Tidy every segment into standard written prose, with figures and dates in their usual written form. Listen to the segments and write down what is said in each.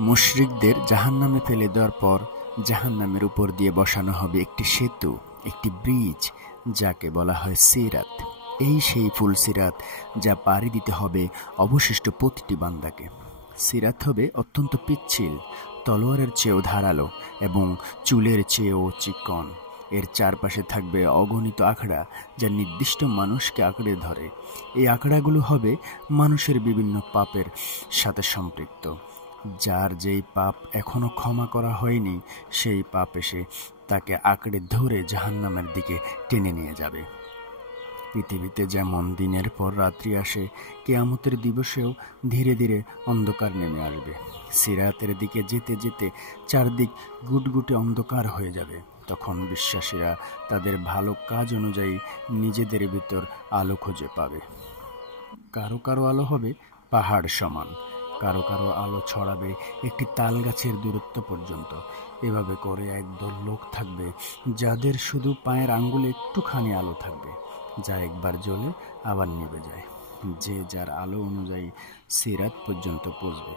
মুশরিকদের জাহান্নামে ফেলে দেওয়ার পর জাহান্নামের উপর দিয়ে বসানো হবে একটি সেতু, একটি ব্রিজ, যাকে বলা হয় সিরাত। এই সেই ফুল সিরাত যা পাড়ি দিতে হবে অবশিষ্ট প্রতিটি বান্দাকে। সিরাত হবে অত্যন্ত পিচ্ছিল, তলোয়ারের চেয়েও ধারালো এবং চুলের চেয়েও চিকন। এর চারপাশে থাকবে অগণিত আখড়া যা নির্দিষ্ট মানুষকে আঁকড়ে ধরে। এই আখড়াগুলো হবে মানুষের বিভিন্ন পাপের সাথে সম্পৃক্ত। যার যেই পাপ এখনো ক্ষমা করা হয়নি, সেই পাপ এসে তাকে আঁকড়ে ধরে জাহান্নামের দিকে টেনে নিয়ে যাবে। পৃথিবীতে যেমন দিনের পর রাত্রি আসে, কিয়ামতের দিবসেও ধীরে ধীরে অন্ধকার নেমে আসবে। সিরাতের দিকে যেতে যেতে চারদিক গুটগুটে অন্ধকার হয়ে যাবে। তখন বিশ্বাসীরা তাদের ভালো কাজ অনুযায়ী নিজেদের ভিতর আলো খুঁজে পাবে। কারো কারো আলো হবে পাহাড় সমান, কারো কারো আলো ছড়াবে একটি তাল গাছের দূরত্ব পর্যন্ত। এভাবে করে একদল লোক থাকবে যাদের শুধু পায়ের আঙ্গুলে একটুখানি আলো থাকবে, যা একবার জ্বলে আবার নিভে যায়। যে যার আলো অনুযায়ী সিরাত পর্যন্ত পৌঁছবে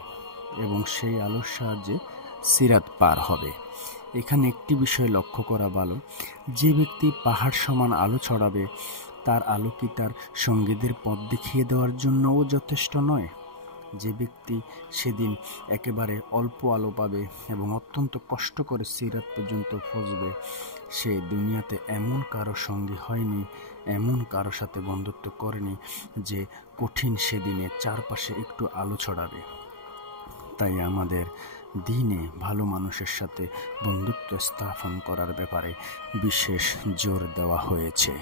এবং সেই আলোর সাহায্যে সিরাত পার হবে। এখানে একটি বিষয় লক্ষ্য করা ভালো, যে ব্যক্তি পাহাড় সমান আলো ছড়াবে, তার আলো কি তার সঙ্গীদের পথ দেখিয়ে দেওয়ার জন্যও যথেষ্ট নয়? যে ব্যক্তি সেদিন একেবারে অল্প আলো পাবে এবং অত্যন্ত কষ্ট করে সিরাত পর্যন্ত পৌঁছবে, সে দুনিয়াতে এমন কারো সঙ্গী হয়নি, এমন কারো সাথে বন্ধুত্ব করেনি যে কঠিন সেদিনে চারপাশে একটু আলো ছড়াবে। তাই আমাদের দিনে ভালো মানুষের সাথে বন্ধুত্ব স্থাপন করার ব্যাপারে বিশেষ জোর দেওয়া হয়েছে।